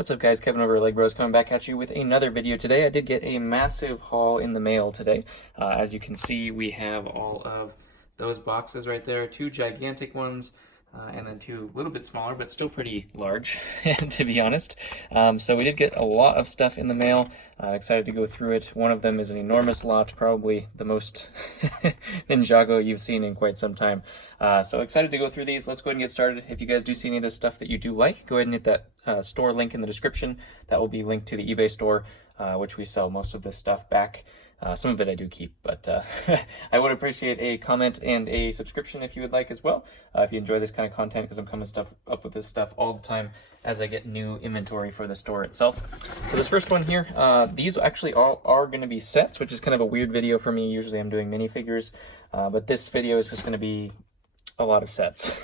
What's up guys, Kevin over at LEGbrOs coming back at you with another video today. I did get a massive haul in the mail today. As you can see, we have all of those boxes right there, two gigantic ones, and then two a little bit smaller, but still pretty large, to be honest. So we did get a lot of stuff in the mail. I'm excited to go through it. One of them is an enormous lot, probably the most Ninjago you've seen in quite some time. So excited to go through these. Let's go ahead and get started. If you guys do see any of this stuff that you do like, go ahead and hit that store link in the description. That will be linked to the eBay store, which we sell most of this stuff back. Some of it I do keep, but I would appreciate a comment and a subscription if you would like as well, if you enjoy this kind of content, because I'm coming up with this stuff all the time as I get new inventory for the store itself. So this first one here, these actually all are going to be sets, which is kind of a weird video for me. Usually I'm doing minifigures, but this video is just going to be a lot of sets.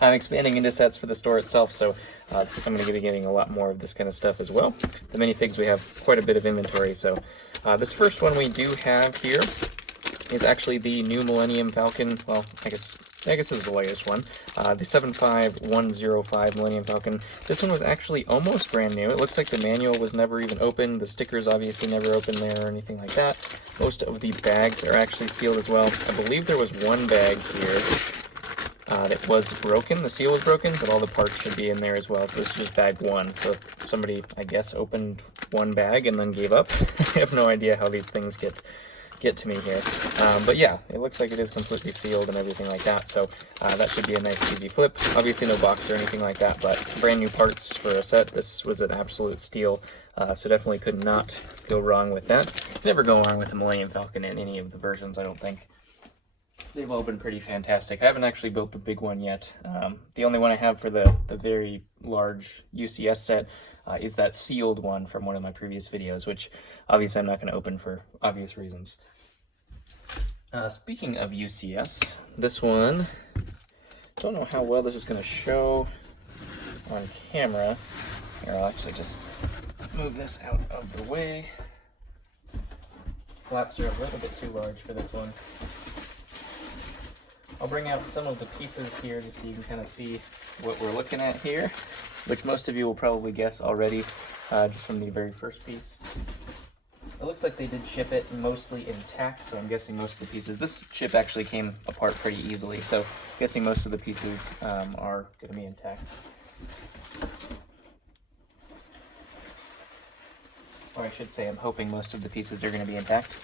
I'm expanding into sets for the store itself, so I'm going to be getting a lot more of this kind of stuff as well. The minifigs, we have quite a bit of inventory, so this first one we do have here is actually the new Millennium Falcon. Well, I guess this is the latest one, the 75105 Millennium Falcon. This one was actually almost brand new. It looks like the manual was never even opened. The stickers obviously never opened there or anything like that. Most of the bags are actually sealed as well. I believe there was one bag here that was broken. The seal was broken, but all the parts should be in there as well. So this is just bag one. So somebody, I guess, opened one bag and then gave up. I have no idea how these things get to me here. But yeah, it looks like it is completely sealed and everything like that. So that should be a nice easy flip. Obviously no box or anything like that, but brand new parts for a set. This was an absolute steal. So definitely could not go wrong with that. Never go wrong with the Millennium Falcon in any of the versions, I don't think. They've all been pretty fantastic. I haven't actually built the big one yet. The only one I have for the very large UCS set is that sealed one from one of my previous videos, which obviously I'm not going to open for obvious reasons. Speaking of UCS, this one, don't know how well this is going to show on camera. Here, I'll actually just move this out of the way. Flaps are a little bit too large for this one. I'll bring out some of the pieces here just so you can kind of see what we're looking at here, which most of you will probably guess already, just from the very first piece. It looks like they did ship it mostly intact, so I'm guessing most of the pieces, this chip actually came apart pretty easily, so I'm guessing most of the pieces are going to be intact. Or I should say I'm hoping most of the pieces are going to be intact.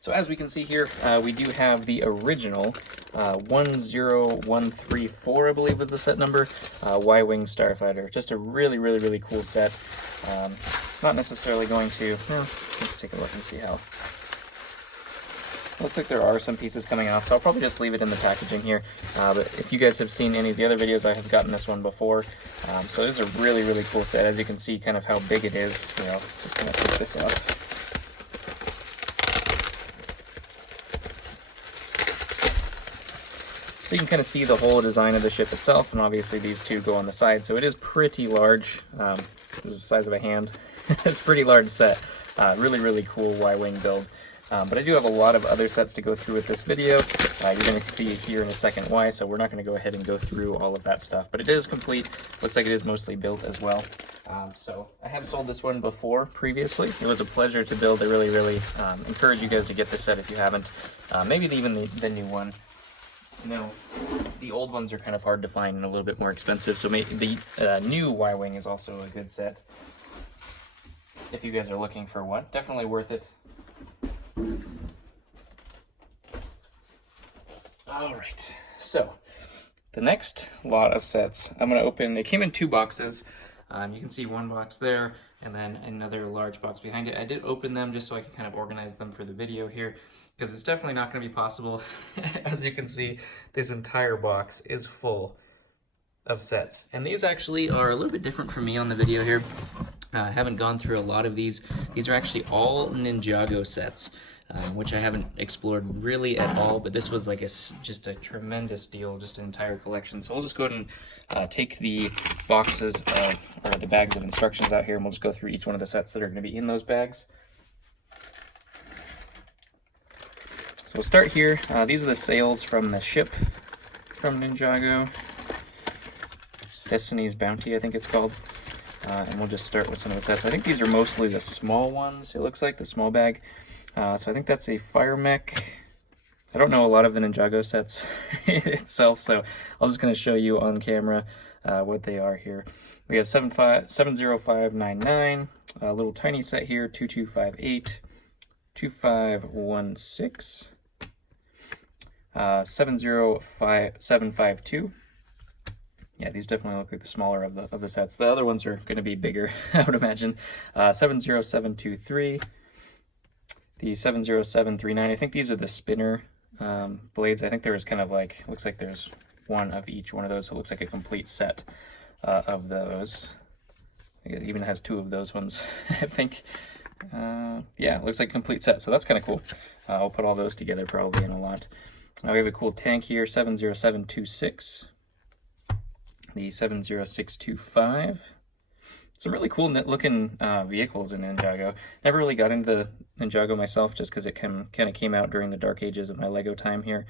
So as we can see here, we do have the original 10134, I believe was the set number, Y-Wing Starfighter. Just a really, really, really cool set. Not necessarily going to, let's take a look and see how. Looks like there are some pieces coming off, so I'll probably just leave it in the packaging here. But if you guys have seen any of the other videos, I have gotten this one before. So it is a really, really cool set. As you can see kind of how big it is. Here, I'll just kind of pick this up. So you can kind of see the whole design of the ship itself, and obviously these two go on the side, so it is pretty large. This is the size of a hand. It's a pretty large set. Really, really cool Y-Wing build. But I do have a lot of other sets to go through with this video. You're going to see here in a second why, so we're not going to go ahead and go through all of that stuff. But it is complete. Looks like it is mostly built as well. So I have sold this one before previously. It was a pleasure to build. I really, really encourage you guys to get this set if you haven't. Maybe even the new one. No, the old ones are kind of hard to find and a little bit more expensive, so the new Y-Wing is also a good set. If you guys are looking for one, definitely worth it. Alright, so the next lot of sets I'm going to open. It came in two boxes. You can see one box there and then another large box behind it. I did open them just so I could kind of organize them for the video here, because it's definitely not going to be possible. As you can see, this entire box is full of sets. And these actually are a little bit different from me on the video here. I haven't gone through a lot of these. These are actually all Ninjago sets, which I haven't explored really at all, but this was like just a tremendous deal, just an entire collection. So we'll just go ahead and take the boxes or the bags of instructions out here, and we'll just go through each one of the sets that are going to be in those bags. So we'll start here. These are the sales from the ship. from Ninjago. Destiny's Bounty, I think it's called. And we'll just start with some of the sets. I think these are mostly the small ones, it looks like, the small bag. So I think that's a fire mech. I don't know a lot of the Ninjago sets itself, so I'm just going to show you on camera what they are here. We have 70599, a little tiny set here, 2258, 2516, 70552. Yeah, these definitely look like the smaller of the sets. The other ones are going to be bigger, I would imagine. 70723, the 70739. I think these are the spinner blades. I think there was kind of like, looks like there's one of each one of those, so it looks like a complete set of those. It even has two of those ones, I think. Yeah, it looks like a complete set, so that's kind of cool. I'll put all those together probably in a lot. We have a cool tank here, 70726. The 70625. Some really cool looking vehicles in Ninjago. Never really got into the Ninjago myself just because it kind of came out during the dark ages of my Lego time here.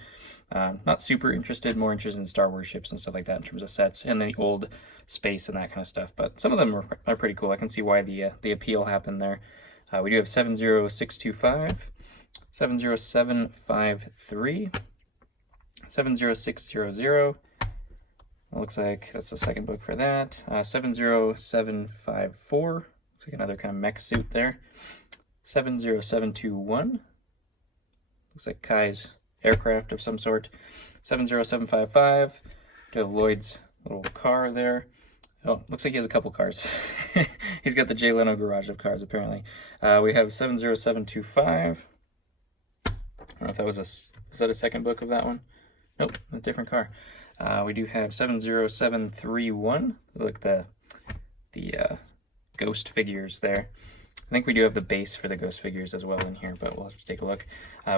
Not super interested, more interested in Star Wars ships and stuff like that in terms of sets and the old space and that kind of stuff. But some of them are pretty cool. I can see why the appeal happened there. We do have 70625, 70753, 70600. It looks like that's the second book for that. 70754. Looks like another kind of mech suit there. 70721. Looks like Kai's aircraft of some sort. 70755. Do have Lloyd's little car there. Oh, looks like he has a couple cars. He's got the Jay Leno garage of cars, apparently. We have 70725. I don't know if that was is that a second book of that one? Nope, a different car. We do have 70731. Look, the ghost figures there. I think we do have the base for the ghost figures as well in here, but we'll have to take a look.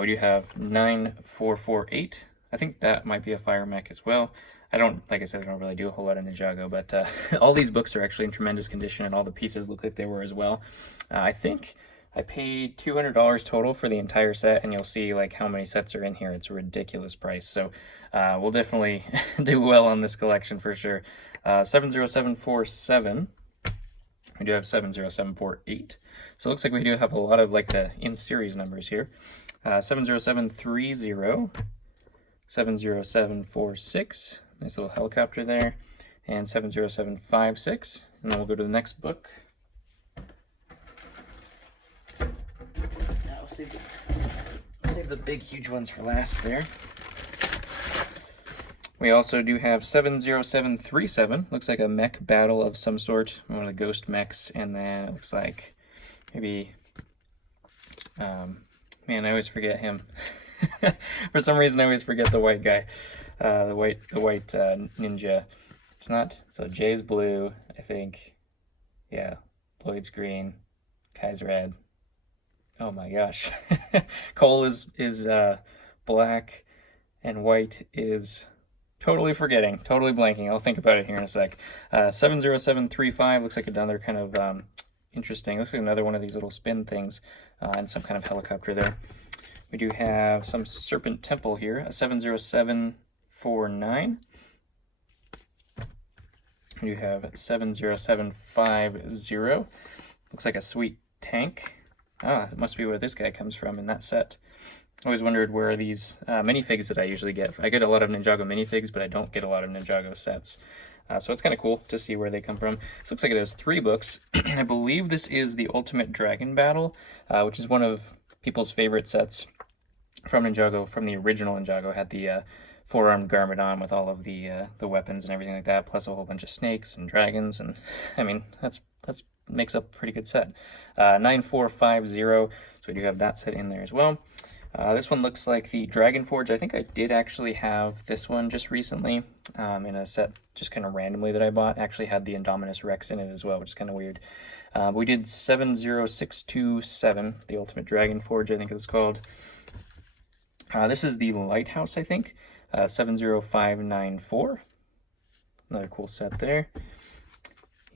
We do have 9448. I think that might be a fire mech as well. Like I said, I don't really do a whole lot of Ninjago, but all these books are actually in tremendous condition, and all the pieces look like they were as well. I think I paid $200 total for the entire set, and you'll see like how many sets are in here. It's a ridiculous price, so we'll definitely do well on this collection for sure. 70747. We do have 70748. So it looks like we do have a lot of like the in-series numbers here. 70730, 70746. Nice little helicopter there, and 70756. And then we'll go to the next book. I'll save the big, huge ones for last there. We also do have 70737. Looks like a mech battle of some sort, one of the ghost mechs, and then it looks like maybe, man, I always forget him. For some reason, I always forget the white guy, the white ninja. It's not, so Jay's blue, I think. Yeah, Lloyd's green, Kai's red. Oh my gosh. Cole is black, and white is totally forgetting, totally blanking. I'll think about it here in a sec. 70735 looks like another kind of interesting, looks like another one of these little spin things, and some kind of helicopter there. We do have some Serpent Temple here, a 70749. We do have 70750. Looks like a sweet tank. Ah, that must be where this guy comes from in that set. I always wondered where these minifigs that I usually get. I get a lot of Ninjago minifigs, but I don't get a lot of Ninjago sets. So it's kind of cool to see where they come from. This looks like it has 3 books. I believe this is the Ultimate Dragon Battle, which is one of people's favorite sets from Ninjago, from the original Ninjago. Had the 4-armed Garmadon with all of the weapons and everything like that, plus a whole bunch of snakes and dragons, and I mean that's makes up a pretty good set. 9450, so we do have that set in there as well. This one looks like the Dragon Forge. I think I did actually have this one just recently in a set just kind of randomly that I bought. Actually had the Indominus Rex in it as well, which is kind of weird. We did 70627, the Ultimate Dragon Forge, I think it's called. This is the Lighthouse, I think. 70594. Another cool set there.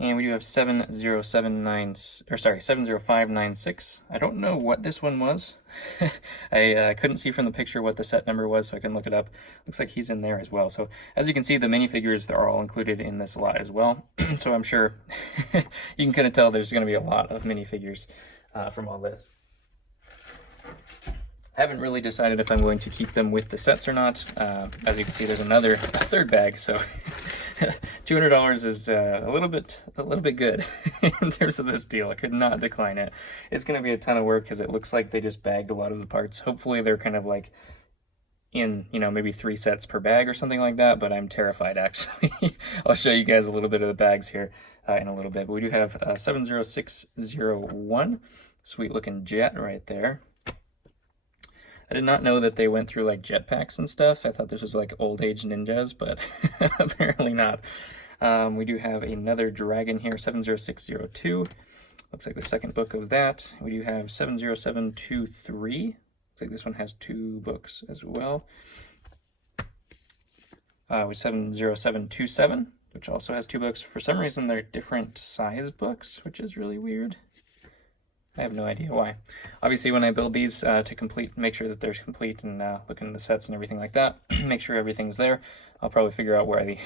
And we do have 70596. I don't know what this one was. I couldn't see from the picture what the set number was, so I can look it up. Looks like he's in there as well. So as you can see, the minifigures are all included in this lot as well. So I'm sure you can kind of tell there's going to be a lot of minifigures from all this. I haven't really decided if I'm going to keep them with the sets or not. As you can see, there's a third bag, so $200 is a little bit good in terms of this deal. I could not decline it. It's going to be a ton of work because it looks like they just bagged a lot of the parts. Hopefully they're kind of like in, you know, maybe 3 sets per bag or something like that, but I'm terrified actually. I'll show you guys a little bit of the bags here in a little bit. But we do have 70601, sweet looking jet right there. I did not know that they went through like jetpacks and stuff. I thought this was like old age ninjas, but apparently not. We do have another dragon here, 70602. Looks like the second book of that. We do have 70723. Looks like this one has 2 books as well. With 70727, which also has 2 books. For some reason, they're different size books, which is really weird. I have no idea why. Obviously, when I build these to make sure that they're complete and look into the sets and everything like that, make sure everything's there, I'll probably figure out why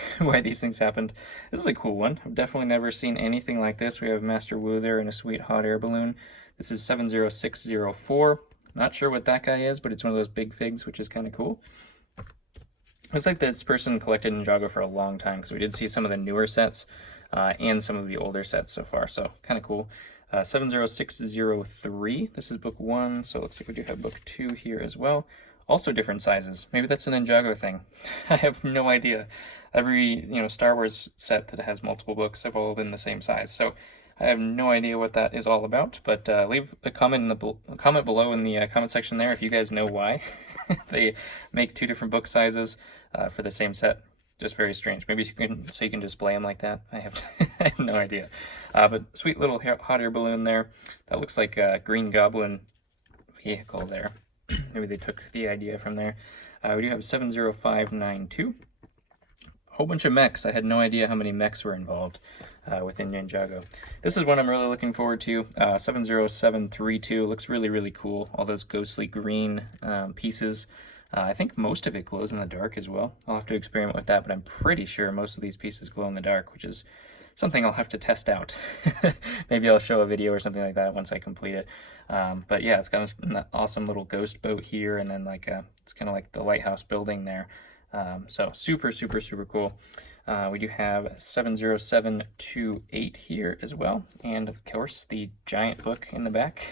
these things happened. This is a cool one. I've definitely never seen anything like this. We have Master Wu there and a sweet hot air balloon. This is 70604. Not sure what that guy is, but it's one of those big figs, which is kind of cool. Looks like this person collected Ninjago for a long time, because we did see some of the newer sets and some of the older sets so far, so kind of cool. 70603, this is book 1, so it looks like we do have book 2 here as well. Also different sizes. Maybe that's a Ninjago thing. I have no idea. Every Star Wars set that has multiple books have all been the same size, so I have no idea what that is all about, but leave a comment below in the comment section there if you guys know why they make 2 different book sizes for the same set. Just very strange. Maybe you can display them like that. I have no idea. But sweet little hot air balloon there. That looks like a Green Goblin vehicle there. Maybe they took the idea from there. We do have 70592. A whole bunch of mechs. I had no idea how many mechs were involved within Ninjago. This is one I'm really looking forward to. 70732 looks really, really cool. All those ghostly green pieces. I think most of it glows in the dark as well. I'll have to experiment with that, but I'm pretty sure most of these pieces glow in the dark, which is something I'll have to test out. Maybe I'll show a video or something like that once I complete it. But yeah, it's got an awesome little ghost boat here, and then it's kind of like the lighthouse building there. So super, super, super cool. We do have 70728 here as well, and of course the giant book in the back.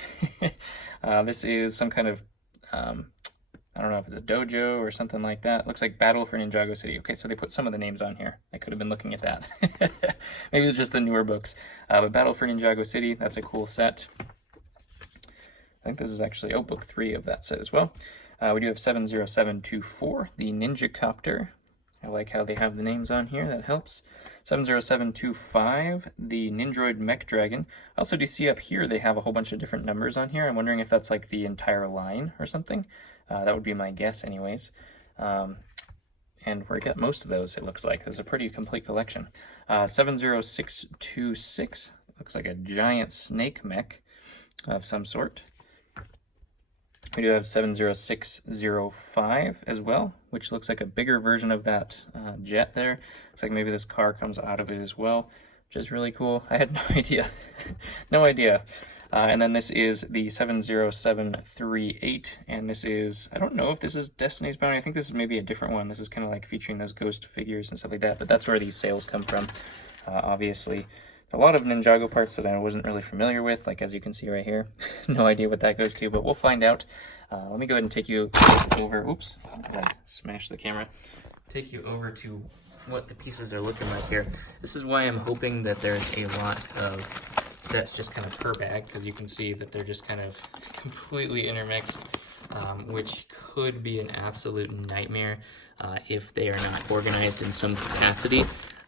This is some kind of I don't know if it's a dojo or something like that. Looks like Battle for Ninjago City. Okay, so they put some of the names on here. I could have been looking at that. Maybe they're just the newer books. But Battle for Ninjago City, that's a cool set. I think this is actually, book 3 of that set as well. We do have 70724, the Ninja Copter. I like how they have the names on here, that helps. 70725, the Nindroid Mech Dragon. Also, do you see up here they have a whole bunch of different numbers on here? I'm wondering if that's like the entire line or something. That would be my guess anyways. And we got most of those, it looks like. There's a pretty complete collection. 70626, looks like a giant snake mech of some sort. We do have 70605 as well, which looks like a bigger version of that jet there. Looks like maybe this car comes out of it as well, which is really cool. I had no idea. No idea. And then this is the 70738, and this is, I don't know if this is Destiny's Bounty. I think this is maybe a different one. This is kind of like featuring those ghost figures and stuff like that, but that's where these sales come from, obviously. A lot of Ninjago parts that I wasn't really familiar with, like as you can see right here. No idea what that goes to, but we'll find out. Let me go ahead and take you over, oops, I smashed the camera. Take you over to what the pieces are looking like here. This is why I'm hoping that there's a lot of sets just kind of per bag, because you can see that they're just kind of completely intermixed, which could be an absolute nightmare if they are not organized in some capacity.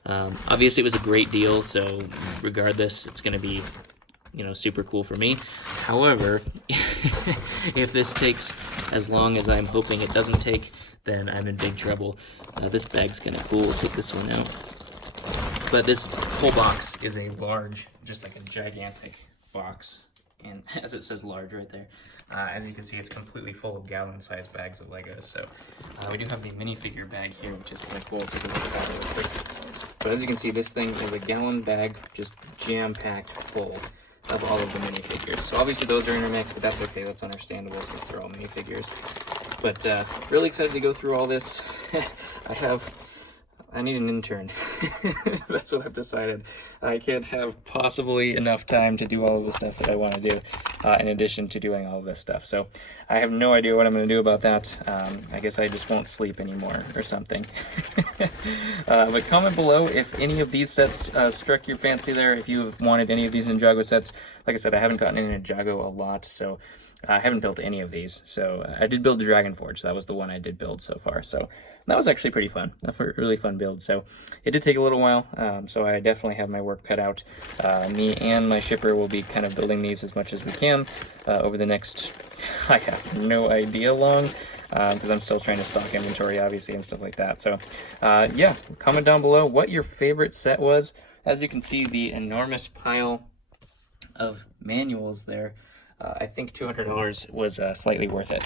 Obviously it was a great deal, so regardless, it's going to be, super cool for me. However, if this takes as long as I'm hoping it doesn't take, then I'm in big trouble. This bag's kind of cool. We'll take this one out. But this whole box is a large, just like a gigantic box, and as it says large right there, as you can see, it's completely full of gallon-sized bags of Legos. So we do have the minifigure bag here, which is kind of cool. Take a look at that real quick. But as you can see, this thing is a gallon bag, just jam-packed full of all of the minifigures. So obviously those are intermixed, but that's okay. That's understandable since they're all minifigures. But really excited to go through all this. I need an intern. That's what I've decided. I can't have possibly enough time to do all of the stuff that I want to do, in addition to doing all of this stuff. So I have no idea what I'm going to do about that. I guess I just won't sleep anymore or something. But comment below if any of these sets struck your fancy there, if you have wanted any of these Ninjago sets. Like I said, I haven't gotten into Ninjago a lot, so I haven't built any of these. So I did build the Dragon Forge. That was the one I did build so far. So that was actually pretty fun. A really fun build. So it did take a little while. So I definitely have my work cut out. Me and my shipper will be kind of building these as much as we can over the next, I have no idea long, because I'm still trying to stock inventory, obviously, and stuff like that. So yeah, comment down below what your favorite set was. As you can see, the enormous pile of manuals there. I think $200 was slightly worth it.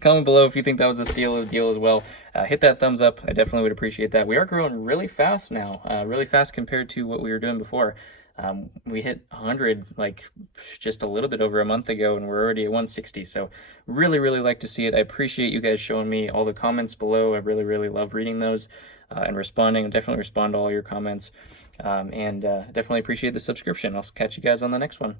Comment below if you think that was a steal of the deal as well. Hit that thumbs up. I definitely would appreciate that. We are growing really fast now, really fast compared to what we were doing before. We hit 100 like just a little bit over a month ago, and we're already at 160. So really like to see it. I appreciate you guys showing me all the comments below. I really love reading those and responding. I definitely respond to all your comments, and definitely appreciate the subscription. I'll catch you guys on the next one.